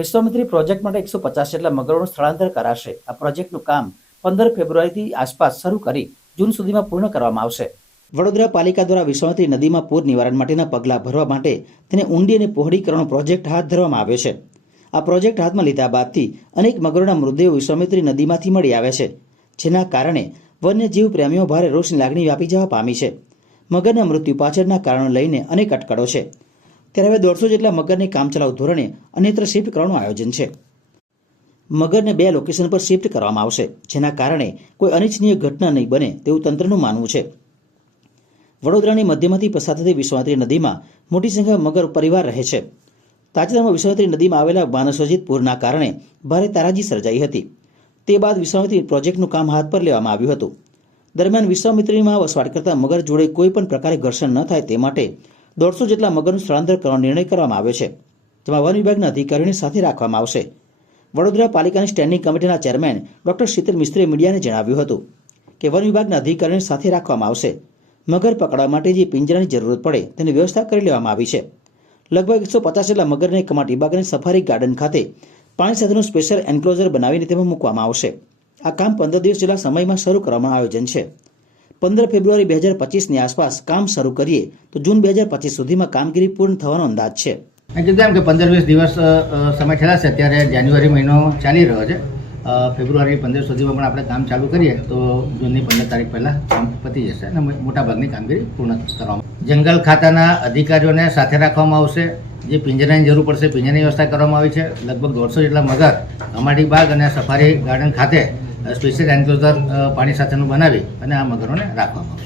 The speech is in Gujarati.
વિશ્વામિત્રી પ્રોજેક્ટ માટે એકસો પચાસ જેટલા મગરોનું સ્થળાંતર કરાશે. આ પ્રોજેક્ટનું કામ પંદર ફેબ્રુઆરીથી આસપાસ શરૂ કરી જૂન સુધીમાં પૂર્ણ કરવામાં આવશે. વડોદરા પાલિકા દ્વારા વિશ્વામિત્રી નદીમાં પૂર નિવારણ માટેના પગલાં ભરવા માટે તેને ઊંડી અને પહોળી કરવાનો પ્રોજેક્ટ હાથ ધરવામાં આવ્યો છે. આ પ્રોજેક્ટ હાથમાં લીધા બાદથી અનેક મગરોના મૃતદેહો વિશ્વામિત્રી નદીમાંથી મળી આવે છે, જેના કારણે વન્યજીવ પ્રેમીઓ ભારે રોષની લાગણી વ્યાપી જવા પામી છે. મગરના મૃત્યુ પાછળના કારણો લઈને અનેક અટકળો છે. ત્યારે હવે દોઢસો જેટલા મગરને કામચલાઉ ધોરણે અન્યત્ર શિફ્ટ કરવાનું આયોજન છે. મગરને બે લોકેશન પર શિફ્ટ કરવામાં આવશે, જેના કારણે કોઈ અનિચ્છનીય ઘટના નહીં બને તેવું તંત્રનું માનવું છે. વડોદરાની મધ્યમાંથી પસાર થતી વિશ્વાત્રી નદીમાં મોટી સંખ્યામાં મગર પરિવાર રહે છે. તાજેતરમાં વિશ્વાત્રી નદીમાં આવેલા માનસર્જિત પૂરના કારણે ભારે તારાજી સર્જાઈ હતી. તે બાદ વિશ્વામિત્રી પ્રોજેક્ટનું કામ હાથ પર લેવામાં આવ્યું હતું. દરમિયાન વિશ્વામિત્રીમાં વસવાટ કરતા મગર જોડે કોઈ પણ પ્રકારે ઘર્ષણ ન થાય તે માટે દોઢસો જેટલા મગરનું સ્થળાંતર કરવાનો નિર્ણય કરવામાં આવ્યો છે. જેમાં વન વિભાગના અધિકારીઓની સાથે રાખવામાં આવશે. વડોદરા પાલિકાની સ્ટેન્ડિંગ કમિટીના ચેરમેન ડોક્ટર શીતલ મિસ્ત્રીએ મીડિયાને જણાવ્યું હતું કે વન વિભાગના અધિકારીઓની સાથે રાખવામાં આવશે. મગર પકડવા માટે જે પિંજરાની જરૂરત પડે તેની વ્યવસ્થા કરી લેવામાં આવી છે. લગભગ એકસો પચાસ જેટલા મગરને કમાટી બાગની સફારી ગાર્ડન ખાતે પાણી સાથેનું સ્પેશિયલ એન્ક્લોઝર બનાવીને તેમાં મૂકવામાં આવશે. આ કામ પંદર દિવસ જેટલા સમયમાં શરૂ કરવામાં આયોજન છે. પંદર ફેબ્રુઆરી બે હજાર પચીસની આસપાસ કામ શરૂ કરીએ તો જૂન બે હજાર પચીસ સુધીમાં કામગીરી પૂર્ણ થવાનો અંદાજ છે. મેં કીધું એમ કે પંદર વીસ દિવસ સમય થયેલા છે, અત્યારે જાન્યુઆરી મહિનો ચાલી રહ્યો છે. ફેબ્રુઆરી પંદર સુધીમાં પણ આપણે કામ ચાલુ કરીએ તો જૂનની પંદર તારીખ પહેલાં કામ પતી જશે અને મોટાભાગની કામગીરી પૂર્ણ કરવામાં જંગલ ખાતાના અધિકારીઓને સાથે રાખવામાં આવશે. જે પિંજરાની જરૂર પડશે, પિંજરાની વ્યવસ્થા કરવામાં આવી છે. લગભગ દોઢસો જેટલા મગર અમાડી બાગ અને સફારી ગાર્ડન ખાતે સ્પેશિયલ એન્ક્લોઝર પાણી સાથેનું બનાવી અને આ મગરોને રાખવામાં આવશે.